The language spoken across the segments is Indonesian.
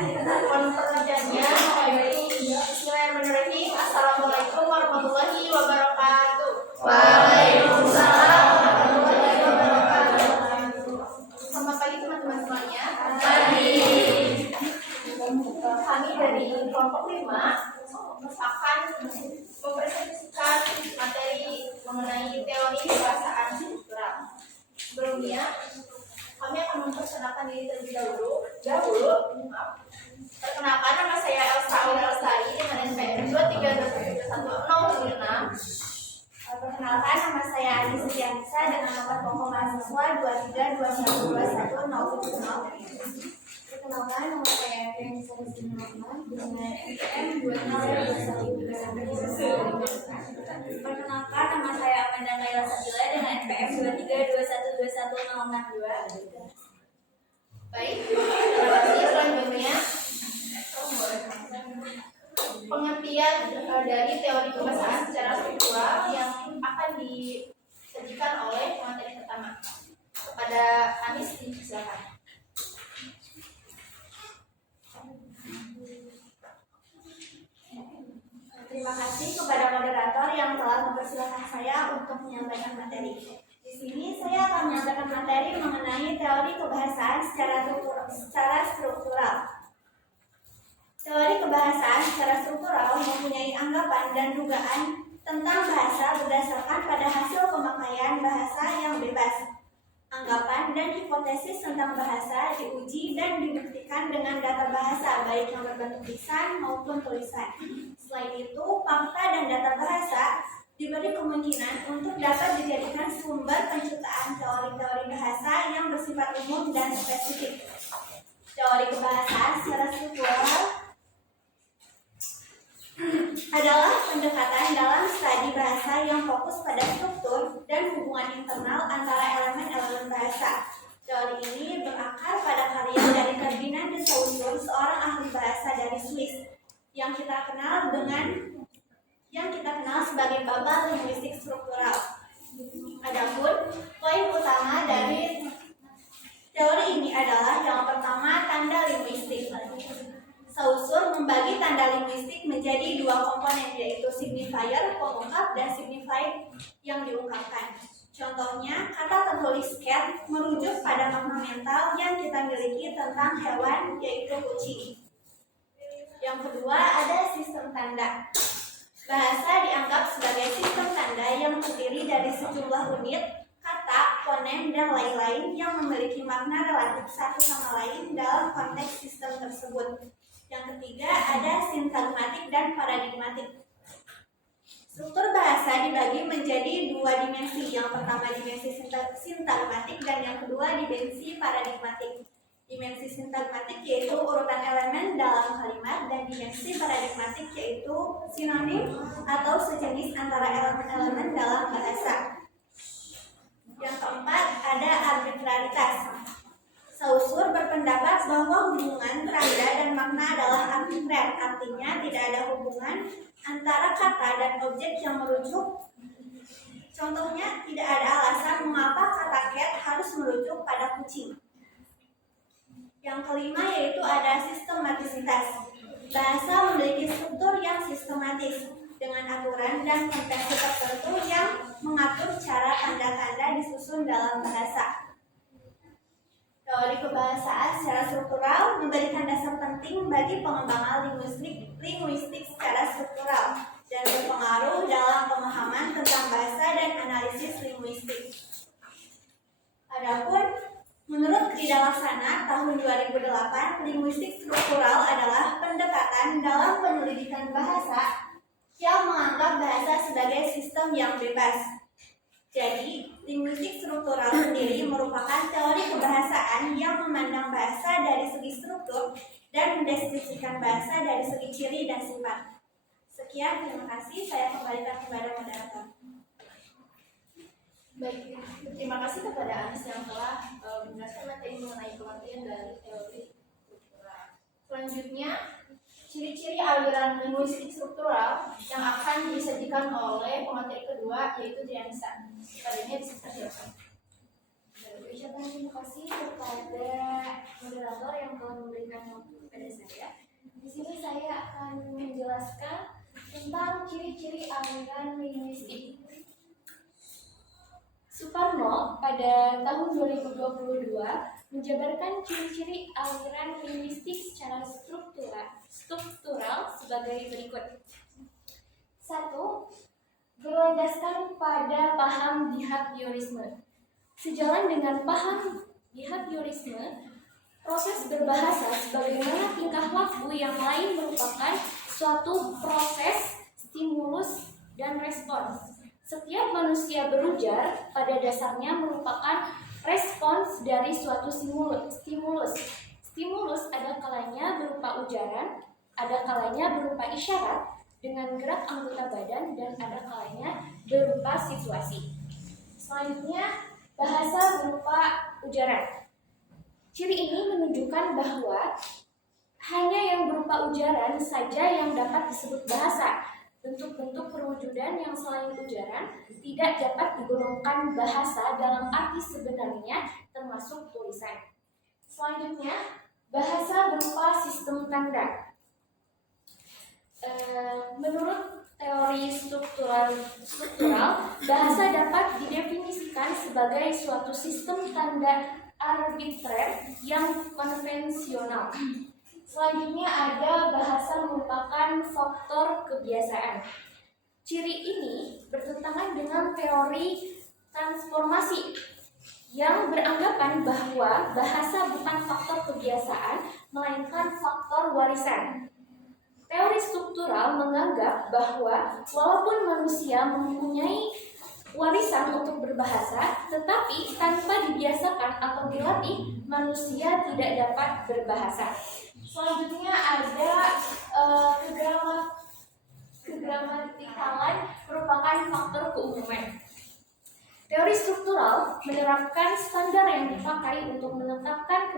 Pengerjaannya Bismillahirrahmanirrahim. Assalamualaikum warahmatullahi wabarakatuh. Waalaikumsalam warahmatullahi wabarakatuh. Selamat pagi teman-teman semuanya. Pagi. Kami dari kelompok 5 akan mempresentasikan materi mengenai teori kebahasaan struktural. Sebelumnya, kami akan memperkenalkan diri terlebih dahulu. Perkenalkan, nama saya Elsa Aurelstari dengan NPM 23211006. Perkenalkan, nama saya Adi Setianisa dengan nomor pokok mahasiswa 23211070. Perkenalkan, nama saya Fianisa Rizky-Rahman dengan NPM 232120. Perkenalkan, nama saya Amanda Naila Sabila dengan NPM 2321212062. Baik, terima kasih. Selanjutnya, pengertian dari teori kebahasaan secara struktural yang akan disajikan oleh materi pertama. Kepada Anis, silakan. Terima kasih kepada moderator yang telah mempersilahkan saya untuk menyampaikan materi. Di sini saya akan menyampaikan materi mengenai teori kebahasaan secara struktural. Teori kebahasaan secara struktural mempunyai anggapan dan dugaan tentang bahasa berdasarkan pada hasil pemakaian bahasa yang bebas. Anggapan dan hipotesis tentang bahasa diuji dan dibuktikan dengan data bahasa, baik yang berbentuk lisan maupun tulisan. Selain itu, fakta dan data bahasa diberi kemungkinan untuk dapat dijadikan sumber penciptaan teori-teori bahasa yang bersifat umum dan spesifik. Teori kebahasaan secara struktural adalah pendekatan dalam studi bahasa yang fokus pada struktur dan hubungan internal antara elemen-elemen bahasa. Teori ini berakar pada karya dari Ferdinand de Saussure, seorang ahli bahasa dari Swiss, yang kita kenal sebagai baba linguistik struktural. Adapun poin utama dari teori ini adalah yang pertama, tanda linguistik. Saussure membagi tanda linguistik menjadi dua komponen, yaitu signifier pengungkap dan signified yang diungkapkan. Contohnya, kata tertulis cat merujuk pada makna mental yang kita miliki tentang hewan, yaitu kucing. Yang kedua, ada sistem tanda. Bahasa dianggap sebagai sistem tanda yang terdiri dari sejumlah unit, kata, fonem, dan lain-lain yang memiliki makna relatif satu sama lain dalam konteks sistem tersebut. Yang ketiga, ada sintagmatik dan paradigmatik. Struktur bahasa dibagi menjadi dua dimensi. Yang pertama dimensi sintagmatik dan yang kedua dimensi paradigmatik. Dimensi sintagmatik yaitu urutan elemen dalam kalimat dan dimensi paradigmatik yaitu sinonim atau sejenis antara elemen-elemen dalam bahasa. Yang keempat, ada arbitraritas. Saussure berpendapat bahwa hubungan tanda dan makna adalah arbitrer, artinya tidak ada hubungan antara kata dan objek yang merujuk. Contohnya, tidak ada alasan mengapa kata cat harus merujuk pada kucing. Yang kelima yaitu ada sistematisitas. Bahasa memiliki struktur yang sistematis dengan aturan dan konvensi tertentu yang mengatur cara tanda-tanda disusun dalam bahasa. Teori kebahasaan secara struktural memberikan dasar penting bagi pengembangan linguistik secara struktural dan berpengaruh dalam pemahaman tentang bahasa dan analisis linguistik. Adapun menurut Krida Laksana tahun 2008, linguistik struktural adalah pendekatan dalam penyelidikan bahasa yang menganggap bahasa sebagai sistem yang bebas. Jadi, linguistik struktural sendiri merupakan teori kebahasaan yang memandang bahasa dari segi struktur dan mendeskripsikan bahasa dari segi ciri dan sifat. Sekian, terima kasih. Saya kembalikan kepada moderator. Baik, terima kasih kepada Anis yang telah menjelaskan materi mengenai pengertian dari teori struktural. Selanjutnya, ciri-ciri aliran linguistik struktural yang akan disajikan oleh pemateri kedua yaitu Dianisa. Padanya disajikan. Ucapan terima kasih kepada moderator yang telah memberikan waktu kepada saya. ya. Di sini saya akan menjelaskan tentang ciri-ciri aliran linguistik. Suparno pada tahun 2022 menjabarkan ciri-ciri aliran linguistik secara struktural sebagai berikut. 1. Berlandaskan pada paham behaviorisme. Sejalan dengan paham behaviorisme, proses berbahasa sebagaimana tingkah laku yang lain merupakan suatu proses stimulus dan respons. Setiap manusia berujar pada dasarnya merupakan respons dari suatu stimulus. Stimulus ada kalanya berupa ujaran, ada kalanya berupa isyarat dengan gerak anggota badan, dan ada kalanya berupa situasi. Selanjutnya, bahasa berupa ujaran. Ciri ini menunjukkan bahwa hanya yang berupa ujaran saja yang dapat disebut bahasa. Bentuk-bentuk perwujudan yang selain ujaran tidak dapat digolongkan bahasa dalam arti sebenarnya, termasuk tulisan. Selanjutnya, bahasa berupa sistem tanda. Menurut teori struktural, bahasa dapat didefinisikan sebagai suatu sistem tanda arbitrer yang konvensional. Selanjutnya ada bahasa merupakan faktor kebiasaan. Ciri ini bertentangan dengan teori transformasi yang beranggapan bahwa bahasa bukan faktor kebiasaan, melainkan faktor warisan. Teori struktural menganggap bahwa walaupun manusia mempunyai warisan untuk berbahasa, tetapi tanpa dibiasakan atau dilatih, manusia tidak dapat berbahasa. Selanjutnya ada kegramatikalan merupakan faktor keumuman. Teori struktural menerapkan standar yang dipakai untuk menetapkan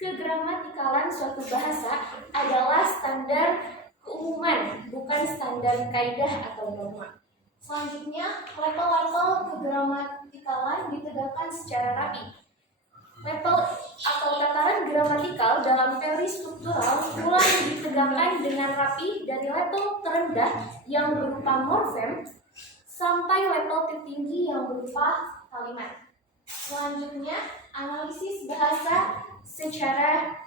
kegramatikalan suatu bahasa adalah standar keumuman, bukan standar kaidah atau norma. Selanjutnya, level-level kegramatikalan ditegakkan secara rapi. Level atau tataran gramatikal dalam teori struktural mulai ditegakkan dengan rapi dari level terendah yang berupa morfem sampai level tertinggi yang berupa kalimat. Selanjutnya, analisis bahasa secara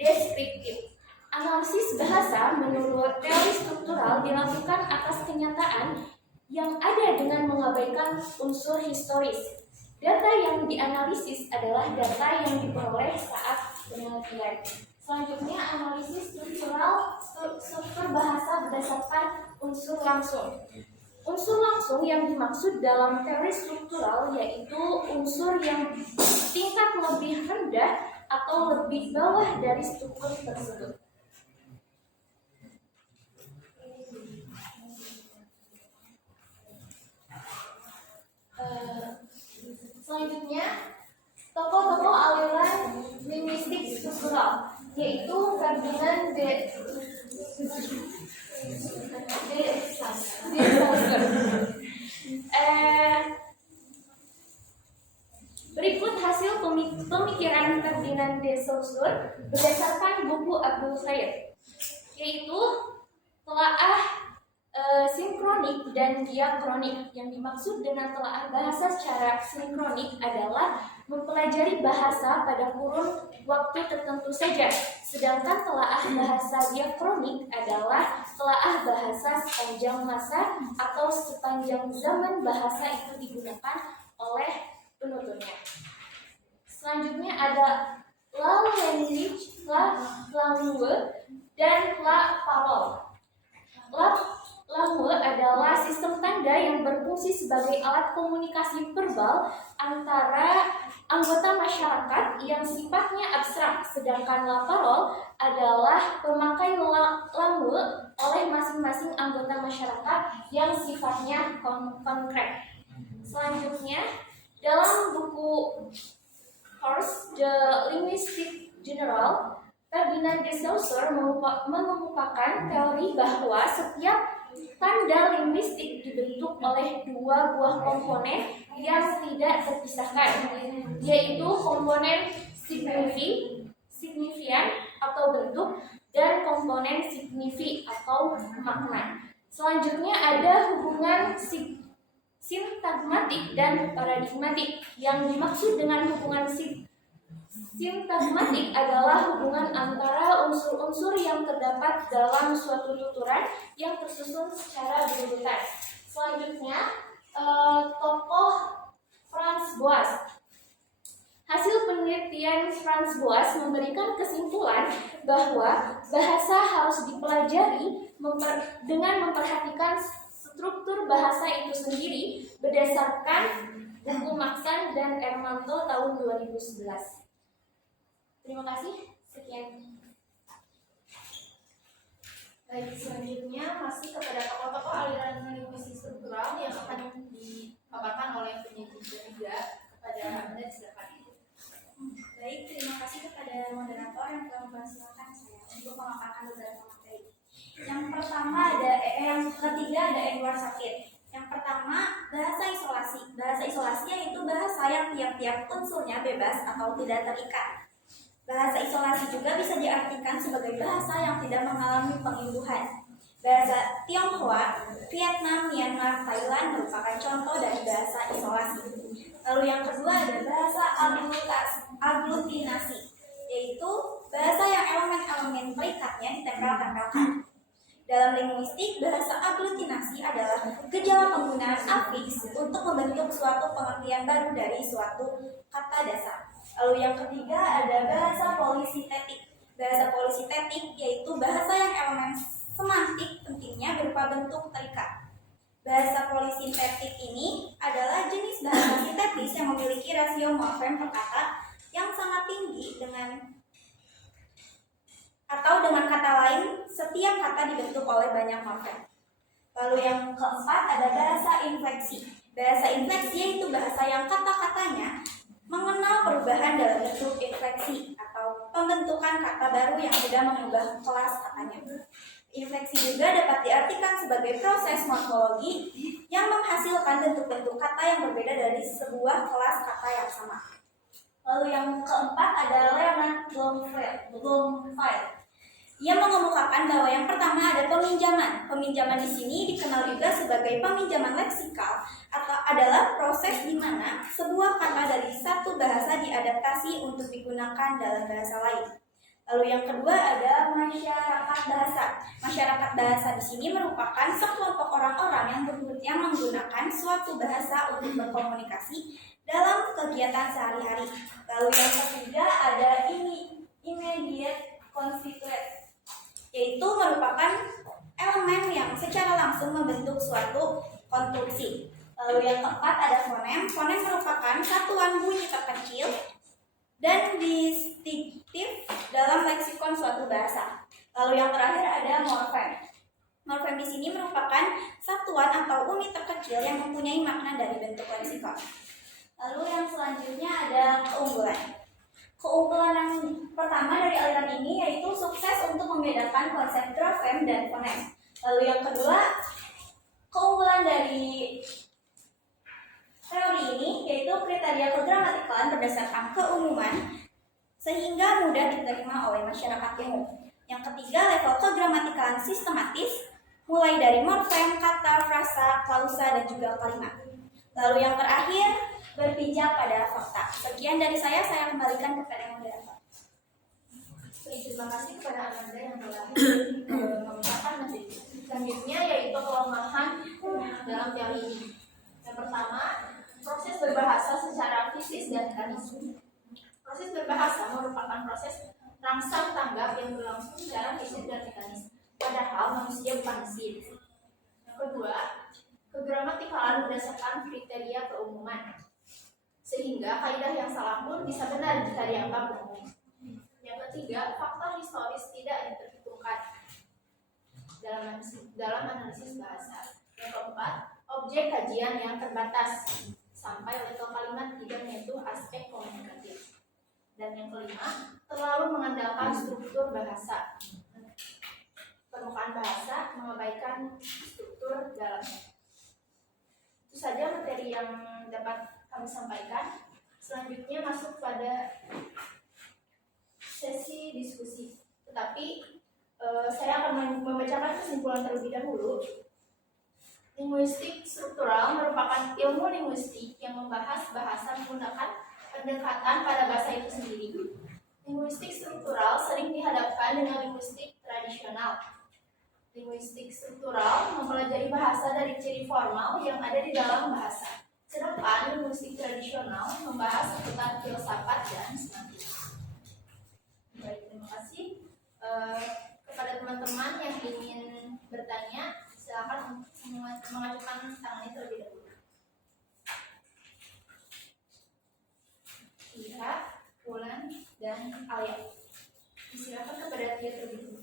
deskriptif. Analisis bahasa menurut teori struktural dilakukan atas kenyataan yang ada dengan mengabaikan unsur historis. Data yang dianalisis adalah data yang diperoleh saat penelitian. Selanjutnya, analisis struktur bahasa berdasarkan unsur langsung. Unsur langsung yang dimaksud dalam teori struktural yaitu unsur yang tingkat lebih rendah atau lebih bawah dari struktur tersebut. Selanjutnya, tokoh-tokoh aliran linguistik struktural yaitu Ferdinand de Saussure. Berikut hasil pemikiran Ferdinand de Saussure berdasarkan buku Abdul Khair, yaitu telaah sinkronik dan diakronik. Yang dimaksud dengan telaah bahasa secara sinkronik adalah mempelajari bahasa pada kurun waktu tertentu saja, sedangkan telaah bahasa diakronik adalah telaah bahasa sepanjang masa atau sepanjang zaman bahasa itu digunakan oleh penuturnya. Selanjutnya ada la language, la langue, dan la parole. Langue adalah sistem tanda yang berfungsi sebagai alat komunikasi verbal antara anggota masyarakat yang sifatnya abstrak, sedangkan la parole adalah pemakai langue oleh masing-masing anggota masyarakat yang sifatnya konkret. Selanjutnya, dalam buku Cours de Linguistique General, Ferdinand de Saussure mengemukakan teori bahwa setiap tanda linguistik dibentuk oleh dua buah komponen yang tidak terpisahkan, yaitu komponen signifian atau makna. Selanjutnya ada hubungan sintagmatik dan paradigmatik. Yang dimaksud dengan hubungan sintagmatik adalah hubungan antara unsur-unsur yang terdapat dalam suatu tuturan yang tersusun secara berurutan. Selanjutnya, tokoh Franz Boas. Hasil penelitian Franz Boas memberikan kesimpulan bahwa bahasa harus dipelajari dengan memperhatikan struktur bahasa itu sendiri berdasarkan buku Maxan dan Ermanto tahun 2011. Terima kasih. Sekian. Baik, selanjutnya masih kepada tokoh-tokoh aliran linguistik struktural yang akan dipaparkan oleh penyaji ketiga kepada Anda. Silakan. Baik, terima kasih kepada moderator yang telah mempersilahkan saya untuk memaparkan beberapa materi. Yang ketiga ada Edward Said. Yang pertama, bahasa isolasi. Bahasa isolasi yaitu bahasa yang tiap-tiap unsurnya bebas atau tidak terikat. Bahasa isolasi juga bisa diartikan sebagai bahasa yang tidak mengalami pengimbuhan. Bahasa Tionghoa, Vietnam, Myanmar, Thailand merupakan contoh dari bahasa isolasi. Lalu yang kedua ada bahasa aglutinasi, yaitu bahasa yang elemen-elemen perikatnya ditempel-tempelkan. Dalam linguistik, bahasa aglutinasi adalah gejala penggunaan afiks untuk membentuk suatu pengertian baru dari suatu kata dasar. Lalu yang ketiga ada bahasa polisitetik. Bahasa polisitetik yaitu bahasa yang elemen semantik pentingnya berupa bentuk terikat. Bahasa polisintetik ini adalah jenis bahasa sintetis yang memiliki rasio morfem per kata yang sangat tinggi dengan kata lain, setiap kata dibentuk oleh banyak morfem. Lalu yang keempat ada bahasa infleksi. Bahasa infleksi yaitu bahasa yang kata-katanya mengenal perubahan dalam bentuk infleksi atau pembentukan kata baru yang tidak mengubah kelas katanya. Infleksi juga dapat diartikan sebagai proses morfologi yang menghasilkan bentuk-bentuk kata yang berbeda dari sebuah kelas kata yang sama. Lalu yang keempat adalah Leonard Bloomfield. Ia mengemukakan bahwa yang pertama ada peminjaman. Peminjaman di sini dikenal juga sebagai peminjaman leksikal atau adalah proses di mana sebuah kata dari satu bahasa diadaptasi untuk digunakan dalam bahasa lain. Lalu yang kedua ada masyarakat bahasa. Masyarakat bahasa di sini merupakan sekelompok orang-orang yang menggunakan suatu bahasa untuk berkomunikasi dalam kegiatan sehari-hari. Lalu yang ketiga ada immediate constituent, yaitu merupakan elemen yang secara langsung membentuk suatu konstruksi. Lalu yang keempat ada fonem. Fonem merupakan satuan bunyi terkecil dan distinktif dalam leksikon suatu bahasa. Lalu yang terakhir ada morfem. Morfem di sini merupakan satuan atau unit terkecil yang mempunyai makna dari bentuk leksikon. Lalu yang selanjutnya ada keunggulan. Keunggulan yang pertama dari aliran ini yaitu sukses untuk membedakan konsep grafem dan fonem. Lalu yang kedua, keunggulan dari teori ini yaitu kriteria kegramatikalan berdasarkan keumuman sehingga mudah diterima oleh masyarakat umum. Yang ketiga, level kegramatikalan sistematis mulai dari morfem, kata, frasa, klausa, dan juga kalimat. Lalu yang terakhir, berpijak pada fakta. Sekian dari saya kembalikan kepada moderator. Terima kasih kepada Anda yang telah mengungkapkan materi. Selanjutnya yaitu kelemahan dalam teori ini. Yang pertama, proses berbahasa secara fisis dan mekanis. Proses berbahasa merupakan proses rangsang tanggap yang berlangsung secara fisik dan mekanis. Padahal manusia bukan mesin. Yang kedua, kegramatikalan berdasarkan kriteria keumuman, sehingga kaidah yang salah pun bisa benar jika dianggap umum. Yang ketiga, faktor historis tidak diperhitungkan dalam analisis bahasa. Yang keempat, objek kajian yang terbatas sampai level kalimat tidak menyentuh aspek komunikatif. Dan yang kelima, terlalu mengandalkan struktur bahasa. Permukaan bahasa mengabaikan struktur dalamnya. Itu saja materi yang dapat kami sampaikan. Selanjutnya masuk pada sesi diskusi. Tetapi Saya akan membacakan kesimpulan terlebih dahulu. Linguistik struktural merupakan ilmu linguistik yang membahas bahasa menggunakan pendekatan pada bahasa itu sendiri. Linguistik struktural sering dihadapkan dengan linguistik tradisional. Linguistik struktural mempelajari bahasa dari ciri formal yang ada di dalam bahasa. Sedangkan linguistik tradisional membahas seputar filsafat dan semantik. Baik, terima kasih. Kepada teman-teman yang ingin bertanya, silakan mengajukan tangannya terlebih dahulu. Tia, Wulan, dan Alia. Silakan kepada Tia terlebih dahulu.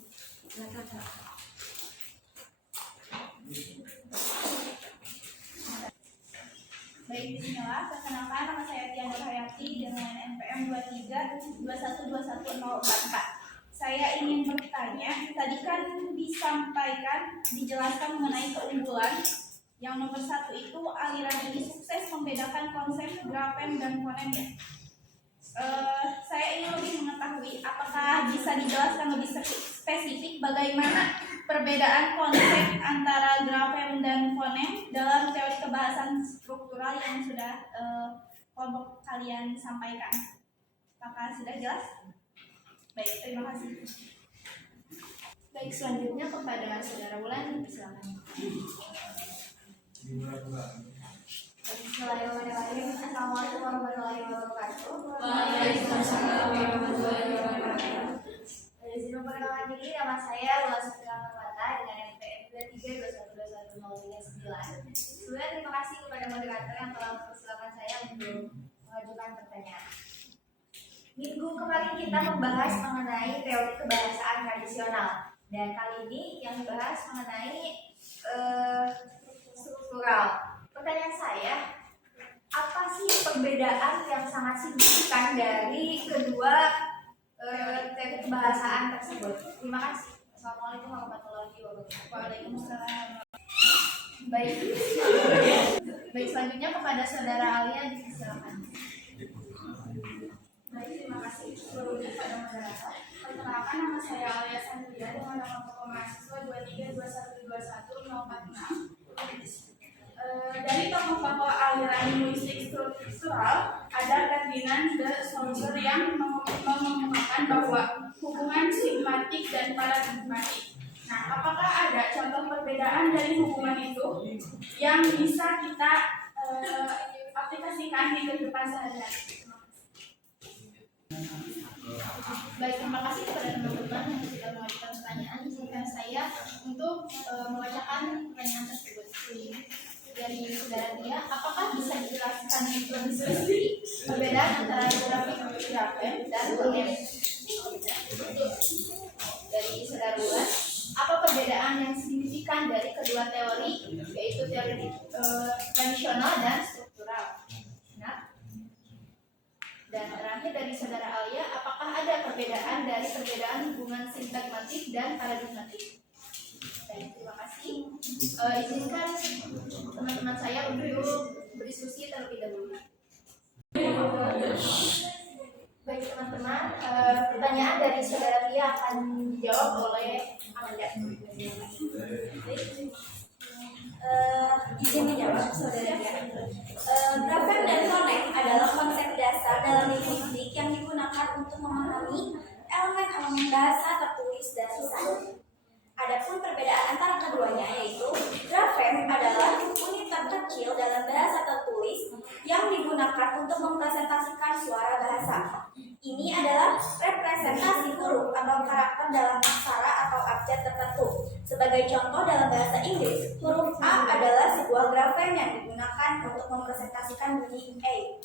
Baik, bismillah. Perkenalkan, nama saya Tia Nurhayati dengan NPM 23212104. Saya ingin bertanya, tadi kan disampaikan, dijelaskan mengenai keunggulan. Yang nomor 1 itu aliran ini sukses membedakan konsep grafen dan fonem. Saya ingin lebih mengetahui, apakah bisa dijelaskan lebih spesifik bagaimana perbedaan konsep antara grafen dan fonem dalam teori kebahasan struktural yang sudah kelompok kalian sampaikan. Apakah sudah jelas? Baik, terima kasih. Baik, selanjutnya kepada Saudara Wulan, silakan. Bismillahirrahmanirrahim. Assalamualaikum warahmatullahi wabarakatuh. Waalaikumsalam warahmatullahi wabarakatuh. Izin memperkenalkan diri, nama saya Wulan Sufiana Permata dengan NPM 2321210339. Sebelumnya terima kasih kepada moderator yang telah mempersilahkan saya untuk mengajukan pertanyaan. Minggu kemarin kita membahas mengenai teori kebahasaan tradisional, dan kali ini yang dibahas mengenai struktural. Pertanyaan saya, apa sih perbedaan yang sangat signifikan dari kedua teori kebahasaan tersebut? Terima kasih. Assalamualaikum warahmatullahi wabarakatuh. Waalaikumsalam. Baik, selanjutnya kepada Saudara Alia, silakan. Baik, terima kasih sebelumnya pada moderator. Perkenalkan, nama saya Alia Sandria dengan nama pokok mahasiswa 2321210446. Dari tokoh-tokoh aliran linguistik struktural ada Ferdinand de Saussure yang mengemukakan bahwa hubungan sigmatik dan paradigmatik. Nah, apakah ada contoh perbedaan dari hubungan itu yang bisa kita aplikasikan di kehidupan sehari-hari? Baik, terima kasih kepada teman-teman yang sudah mengajukan pertanyaan. Izinkan saya untuk membacakan pertanyaan tersebut. Dari Saudara Tia, apakah bisa dijelaskan lebih spesifik perbedaan antara grafik grafen dan fonem? Dari Saudara Wulan, apa perbedaan yang signifikan dari kedua teori, yaitu teori tradisional dan struktural? Nah, dan terakhir dari Saudara Alia, apakah ada perbedaan dari perbedaan hubungan sintagmatik dan paradigmatik? Baik, terima kasih. Izinkan teman-teman saya untuk berdiskusi terlebih dahulu. Baik teman-teman, pertanyaan dari Saudara Tia akan dijawab oleh Amanda. Izin menjawab, Saudara Tia. Grafen dan fonem adalah konsep dasar dalam linguistik yang digunakan untuk memahami elemen-elemen bahasa tertulis dan lisan. Adapun perbedaan antara keduanya yaitu grafen adalah unit terkecil dalam bahasa tertulis yang digunakan untuk mempresentasikan suara bahasa. Ini adalah representasi huruf atau karakter dalam aksara atau abjad tertentu. Sebagai contoh dalam bahasa Inggris, huruf A adalah sebuah grafen yang digunakan untuk mempresentasikan bunyi A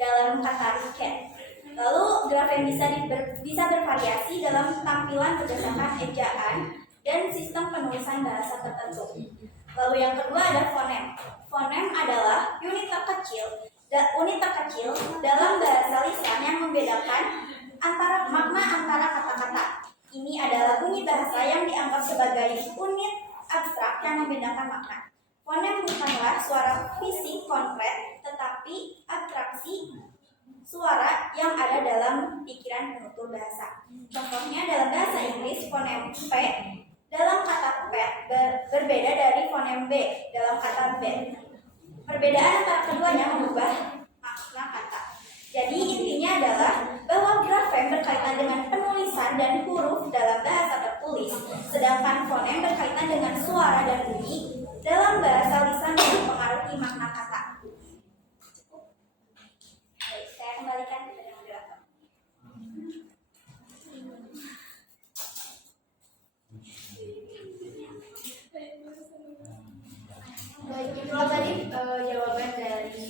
dalam kata cat. Lalu grafen bisa bervariasi dalam tampilan berdasarkan ejaan dan sistem penulisan bahasa tertentu. Lalu yang kedua ada fonem. Fonem adalah unit terkecil dalam bahasa lisan yang membedakan makna antara kata-kata. Ini adalah bunyi bahasa yang dianggap sebagai unit abstrak yang membedakan makna. Fonem bukanlah suara fisik konkret, tetapi abstraksi suara yang ada dalam pikiran penutur bahasa. Contohnya dalam bahasa fonem P dalam kata P berbeda dari fonem B dalam kata B. Perbedaan antara keduanya mengubah makna kata. Jadi intinya adalah bahwa grafem berkaitan dengan penulisan dan huruf dalam bahasa tertulis, sedangkan fonem berkaitan dengan suara dan bunyi dalam bahasa lisan yang mempengaruhi makna kata. Baik, saya kembalikan kepada moderator. Baik, itulah tadi jawaban dari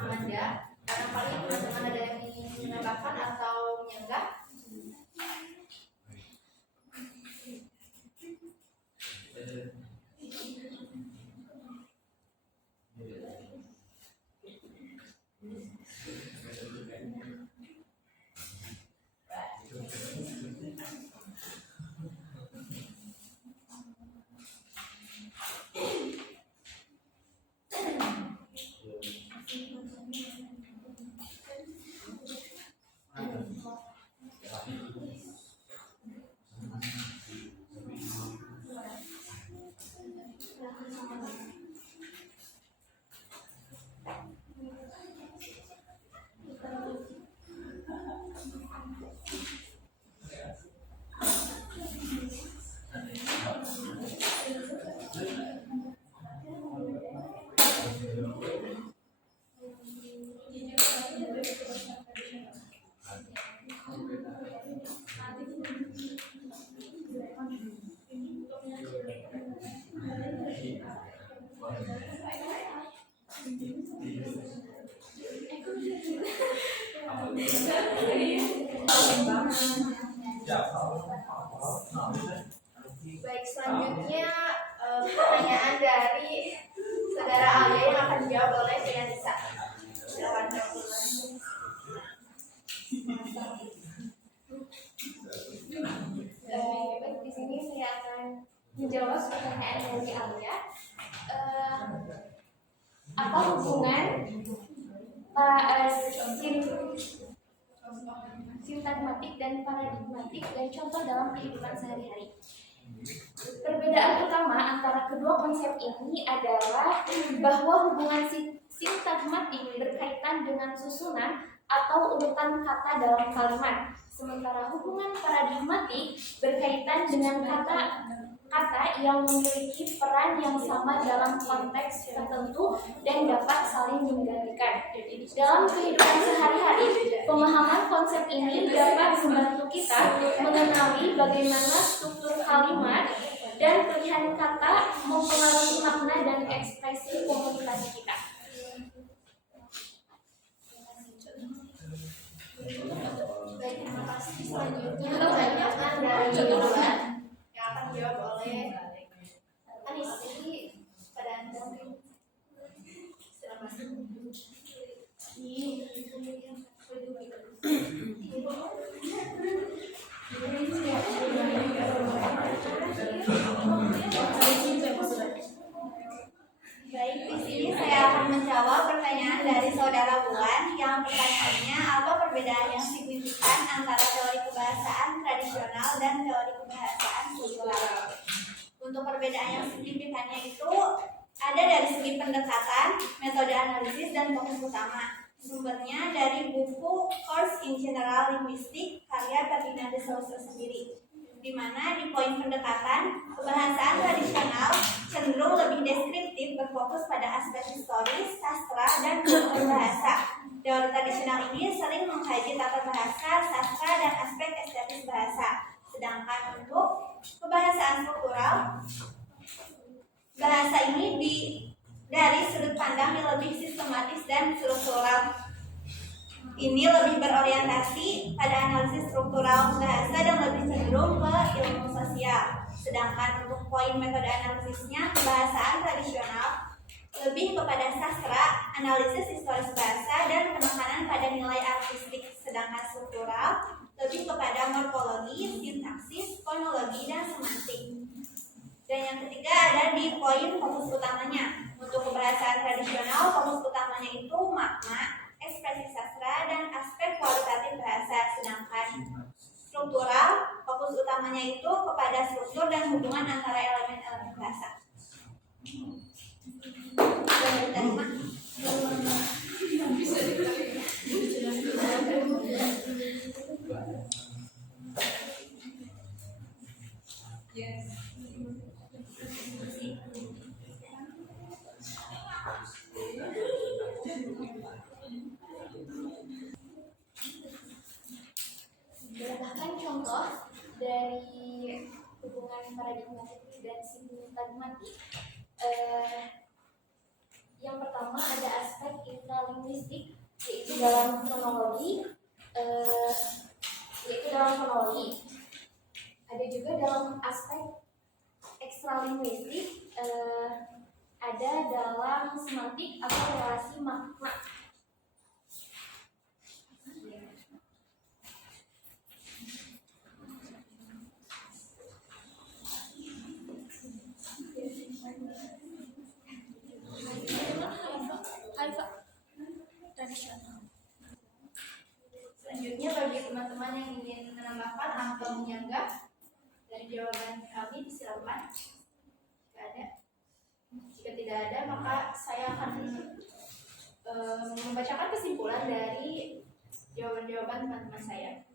Amanda. Barangkali teman-teman ada yang ingin menambahkan atau menyanggah? Baik, selanjutnya pertanyaan dari saudara Alia yang akan dijawab oleh Priyanisa. Silakan. Baik, di sini saya akan menjawab pertanyaan dari Alia. Apa hubungan sintagmatik dan paradigmatik dan contoh dalam kehidupan sehari-hari? Perbedaan utama antara kedua konsep ini adalah bahwa hubungan sintagmatik berkaitan dengan susunan atau urutan kata dalam kalimat, sementara hubungan paradigmatik berkaitan dengan kata yang memiliki peran yang sama dalam konteks tertentu dan dapat saling menggantikan. Dalam kehidupan sehari-hari, pemahaman konsep ini dapat membantu kita mengenali bagaimana struktur kalimat dan pilihan kata mempengaruhi makna dan ekspresi komunikasi kita. Baik, terima kasih. Selanjutnya pertanyaan dari Jodohan yang akan dijawab oleh Anis. Jadi pada Anda silakan. Baik, di sini saya akan menjawab pertanyaan dari saudara Bulan yang pertanyaannya apa perbedaan yang signifikan antara teori kebahasaan tradisional dan teori kebahasaan kultural. Untuk perbedaan yang signifikannya itu ada dari segi pendekatan, metode analisis, dan fokus utama. Sumbernya dari buku Course in General Linguistics karya Ferdinand de Saussure sendiri, di mana di poin pendekatan, kebahasaan tradisional cenderung lebih deskriptif, berfokus pada aspek historis, sastra, dan kultur bahasa. Teori tradisional ini sering mengkaji tata bahasa, sastra, dan aspek estetis bahasa. Sedangkan untuk kebahasaan struktural, bahasa ini dari sudut pandang yang lebih sistematis dan struktural. Ini lebih berorientasi pada analisis struktural bahasa dan lebih cenderung ke ilmu sosial. Sedangkan untuk poin metode analisisnya, kebahasaan tradisional lebih kepada sastra, analisis historis bahasa, dan penekanan pada nilai artistik. Sedangkan struktural lebih kepada morfologi, sintaksis, fonologi, dan semantik. Dan yang ketiga ada di poin fokus utamanya. Untuk kebahasaan tradisional, fokus utamanya itu makna, ekspresi sastra, dan aspek kualitatif bahasa. Sedangkan struktural, fokus utama pertamanya itu kepada struktur dan hubungan antara elemen-elemen bahasa. Boleh diterima? Berdasarkan contoh dari hubungan paradigmatik dan sintagmatik, yang pertama ada aspek intralinguistik, yaitu dalam fonologi, ada juga dalam aspek ekstralinguistik, ada dalam semantik atau relasi makna. Selanjutnya bagi teman-teman yang ingin menambahkan atau menyanggah dari jawaban kami silakan. Jika ada, jika tidak ada maka saya akan membacakan kesimpulan dari jawaban-jawaban teman-teman saya.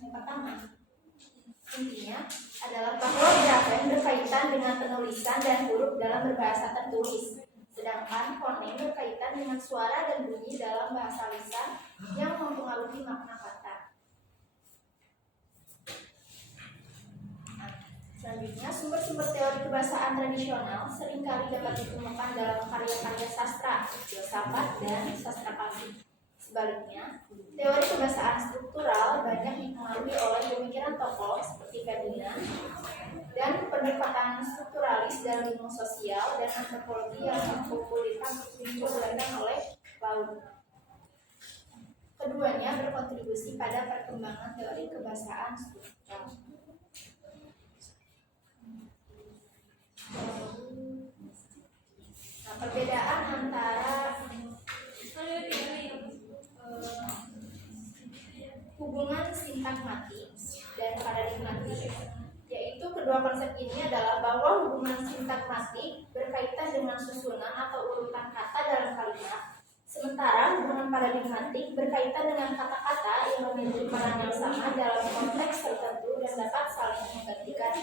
Yang pertama, intinya adalah bahwa grafen berkaitan dengan penulisan dan huruf dalam berbahasa tertulis, sedangkan fonem berkaitan dengan suara dan bunyi dalam bahasa lisan yang mempengaruhi makna kata. Selanjutnya, sumber-sumber teori kebahasaan tradisional seringkali dapat ditemukan dalam karya-karya sastra, filsafat, dan sastra klasik. Sebaliknya, teori kebahasaan struktural banyak dipengaruhi oleh pemikiran tokoh seperti Ferdinand dan pendekatan strukturalis dalam ilmu sosial dan antropologi yang dipopulerkan oleh Laut. Keduanya berkontribusi pada perkembangan teori kebahasaan struktural. Nah, perbedaan antara hubungan sintagmatik dan paradigmatik, yaitu kedua konsep ini adalah bahwa hubungan sintagmatik berkaitan dengan susunan atau urutan kata dalam kalimat, sementara hubungan paradigmatik berkaitan dengan kata-kata yang memiliki peran yang sama dalam konteks tertentu dan dapat saling menggantikan.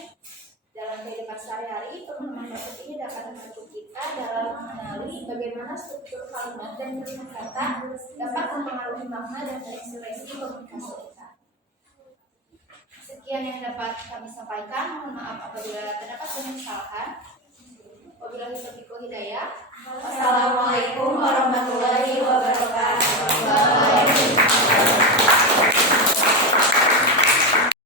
Dalam kehidupan sehari-hari, pemahaman konsep ini dapat membantu kita dalam mengenali bagaimana struktur kalimat dan urutan kata dapat mempengaruhi makna dan ekspresi komunikasi kita. Sekian yang dapat kami sampaikan. Mohon maaf apabila terdapat banyak kesalahan. Wabillahi taufiq wal hidayah.